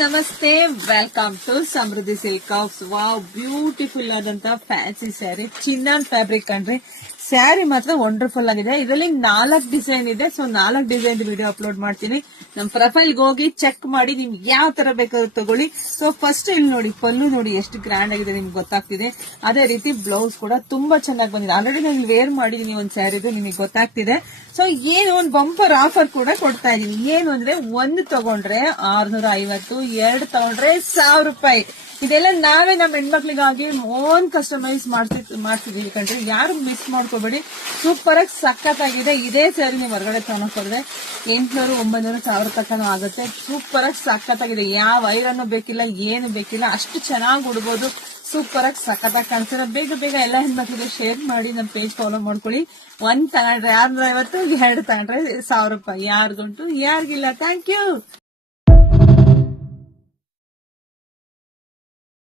ನಮಸ್ತೆ, welcome to Samruddhi silk house. Wow, beautiful ಆದಂತ fancy sari, chinon fabric ಕಣ್ರಿ. Sari ಮಾತ್ರ ವಂಡರ್ಫುಲ್ ಆಗಿದೆ. ಇದರಲ್ಲಿ 4 ಡಿಸೈನ್ ಇದೆ. ಸೊ 4 ಡಿಸೈನ್ ವಿಡಿಯೋ ಅಪ್ಲೋಡ್ ಮಾಡ್ತೀನಿ. ನಮ್ ಪ್ರೊಫೈಲ್ಗೆ ಹೋಗಿ ಚೆಕ್ ಮಾಡಿ ನಿಮ್ಗೆ ಯಾವ ತರ ಬೇಕಾದ್ರೂ ತಗೊಳ್ಳಿ. ಸೊ ಫಸ್ಟ್ ಇಲ್ಲಿ ನೋಡಿ, ಪಲ್ಲು ನೋಡಿ ಎಷ್ಟು ಗ್ರ್ಯಾಂಡ್ ಆಗಿದೆ, ನಿಮ್ಗೆ ಗೊತ್ತಾಗ್ತಿದೆ. ಅದೇ ರೀತಿ ಬ್ಲೌಸ್ ಕೂಡ ತುಂಬಾ ಚೆನ್ನಾಗಿ ಬಂದಿದೆ. ಆಲ್ರೆಡಿ ನಾನು ವೇರ್ ಮಾಡಿದೀನಿ ಒಂದ್ ಸ್ಯಾರಿದು, ನಿಮಗೆ ಗೊತ್ತಾಗ್ತಿದೆ. ಸೊ ಏನು ಒಂದು ಬಂಪರ್ ಆಫರ್ ಕೂಡ ಕೊಡ್ತಾ ಇದೀನಿ. ಏನು ಅಂದ್ರೆ ಒಂದು ತಗೊಂಡ್ರೆ 650, 2 ತಗೊಂಡ್ರೆ 1000 ರೂಪಾಯಿ. ಇದೆಲ್ಲ ನಾವೇ ನಮ್ಮ ಹೆಣ್ಮಕ್ಳಿಗಾಗಿ ಓನ್ ಕಸ್ಟಮೈಸ್ ಮಾಡ್ತಿದೀವಿ ಕಣ್ರಿ. ಯಾರು ಮಿಸ್ ಮಾಡ್ಕೋಬೇಡಿ. ಸೂಪರ್ ಆಗಿ ಸಖತ್ತಾಗಿದೆ. ಇದೇ ಸ್ಯಾರಿ ನೀವು ಹೊರಗಡೆ ತಗೊಂಡ್ ಹೋದ್ರೆ 800, 900, 1000 ತನಕ ಆಗುತ್ತೆ. ಸೂಪರ್ ಆಗಿ ಸಖತ್ತಾಗಿದೆ. ಯಾವ ಐರನ್ ಬೇಕಿಲ್ಲ, ಏನು ಬೇಕಿಲ್ಲ, ಅಷ್ಟು ಚೆನ್ನಾಗಿ ಉಡ್ಬೋದು. ಸೂಪರ್ ಆಗಿ ಸಖತ್ತಾಗಿ ಕಾಣಿಸ್ತಾರೆ. ಬೇಗ ಬೇಗ ಎಲ್ಲ ಹೆಣ್ಮಕ್ಳಿಗೆ ಶೇರ್ ಮಾಡಿ ನಮ್ಮ ಪೇಜ್ ಫಾಲೋ ಮಾಡ್ಕೊಳ್ಳಿ. 1 ತಗೊಂಡ್ರೆ 650, 2 ತಗೊಂಡ್ರೆ 1000 ರೂಪಾಯಿ. ಯಾರಿಗುಂಟು ಯಾರಿಗಿಲ್ಲ. Thank you.